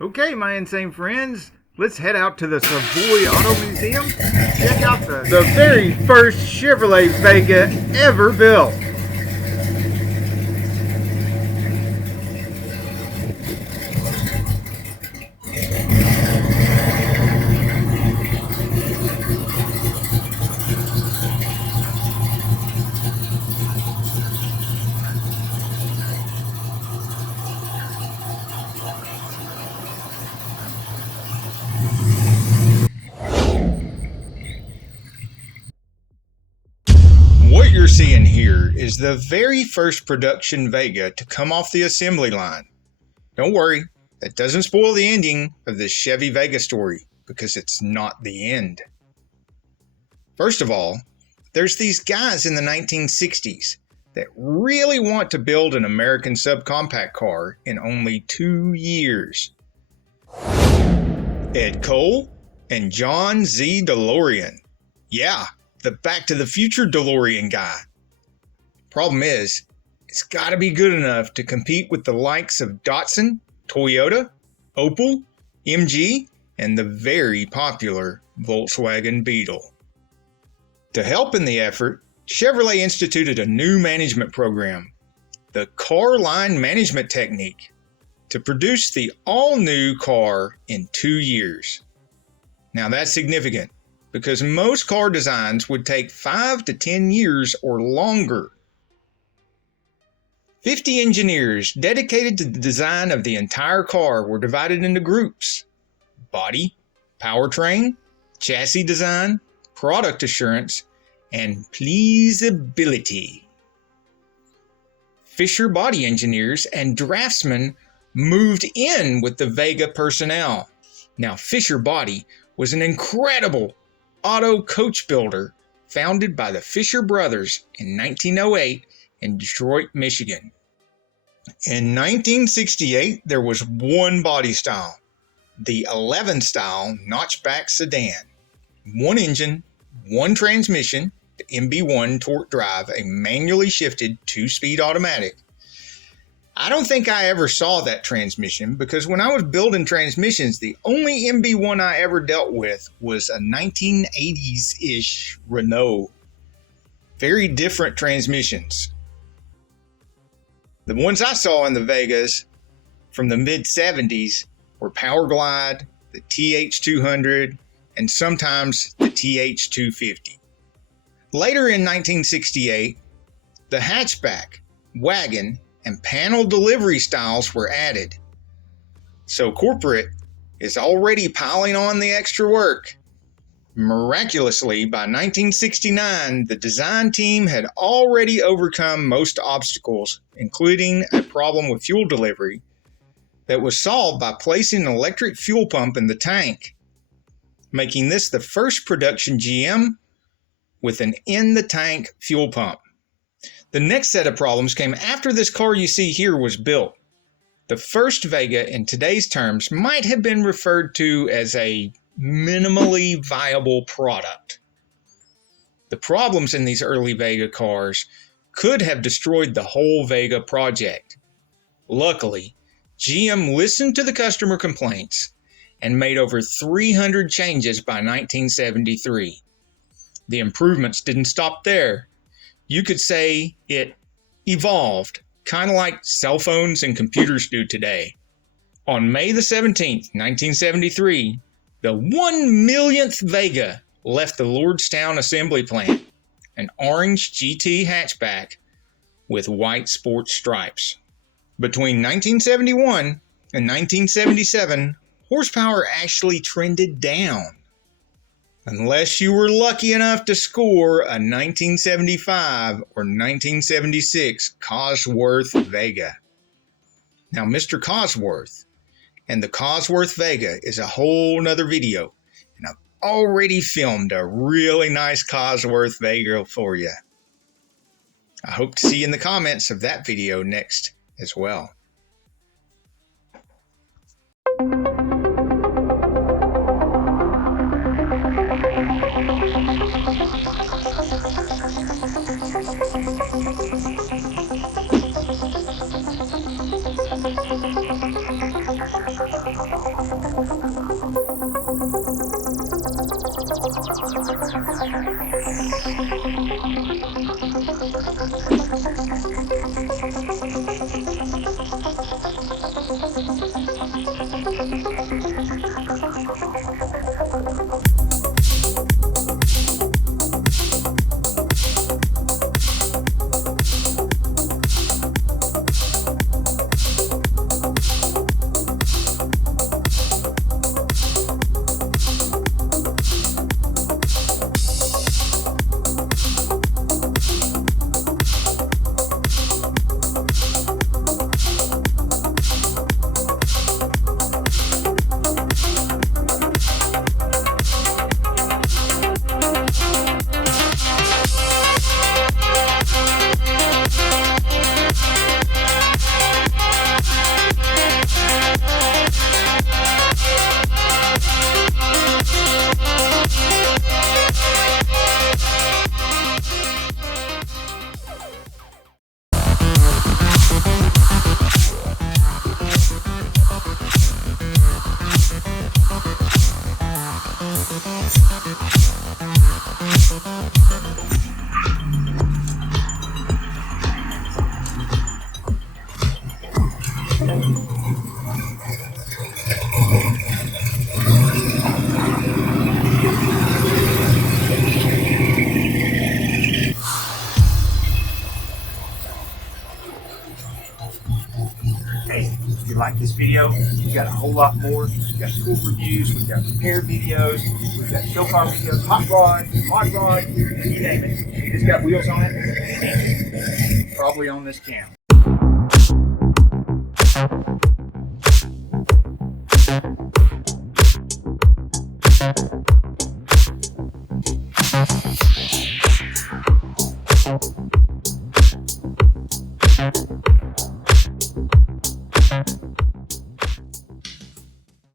Okay, my insane friends, let's head out to the Savoy Auto Museum. Check out the very first Chevrolet Vega ever built. What you're seeing here is the very first production Vega to come off the assembly line. Don't worry, that doesn't spoil the ending of this Chevy Vega story, because it's not the end. First of all, there's these guys in the 1960s that really want to build an American subcompact car in only 2 years. Ed Cole and John Z Delorean. Yeah, the Back to the Future DeLorean guy. Problem is, it's got to be good enough to compete with the likes of Datsun, Toyota, Opel, MG, and the very popular Volkswagen Beetle. To help in the effort, Chevrolet instituted a new management program, the Car Line Management Technique, to produce the all-new car in 2 years. Now that's significant, because most car designs would take 5 to 10 years or longer. 50 engineers dedicated to the design of the entire car were divided into groups: body, powertrain, chassis design, product assurance, and pleasability. Fisher body engineers and draftsmen moved in with the Vega personnel. Now, Fisher Body was an incredible auto coach builder founded by the Fisher brothers in 1908 in Detroit, Michigan. In 1968, there was one body style, the 11 style notchback sedan. One engine, one transmission, the MB1 torque drive, a manually shifted 2-speed automatic. I don't think I ever saw that transmission, because when I was building transmissions, the only MB1 I ever dealt with was a 1980s-ish Renault. Very different transmissions. The ones I saw in the Vegas from the mid-70s were Powerglide, the TH200, and sometimes the TH250. Later in 1968, the hatchback, wagon, and panel delivery styles were added. So corporate is already piling on the extra work. Miraculously, by 1969, the design team had already overcome most obstacles, including a problem with fuel delivery that was solved by placing an electric fuel pump in the tank, making this the first production GM with an in-the-tank fuel pump. The next set of problems came after this car you see here was built. The first Vega, in today's terms, might have been referred to as a minimally viable product. The problems in these early Vega cars could have destroyed the whole Vega project. Luckily, GM listened to the customer complaints and made over 300 changes by 1973. The improvements didn't stop there. You could say it evolved, kind of like cell phones and computers do today. On May the 17th, 1973, the 1,000,000th Vega left the Lordstown assembly plant, an orange GT hatchback with white sports stripes. Between 1971 and 1977, horsepower actually trended down, unless you were lucky enough to score a 1975 or 1976 Cosworth Vega. Now, Mr. Cosworth and the Cosworth Vega is a whole nother video, and I've already filmed a really nice Cosworth Vega for you. I hope to see you in the comments of that video next as well. Hey, if you like this video, we got a whole lot more. We've got cool reviews, we've got repair videos, we've got show car videos, hot rod, mod rod, you name it. If it's got wheels on it, it's probably on this channel.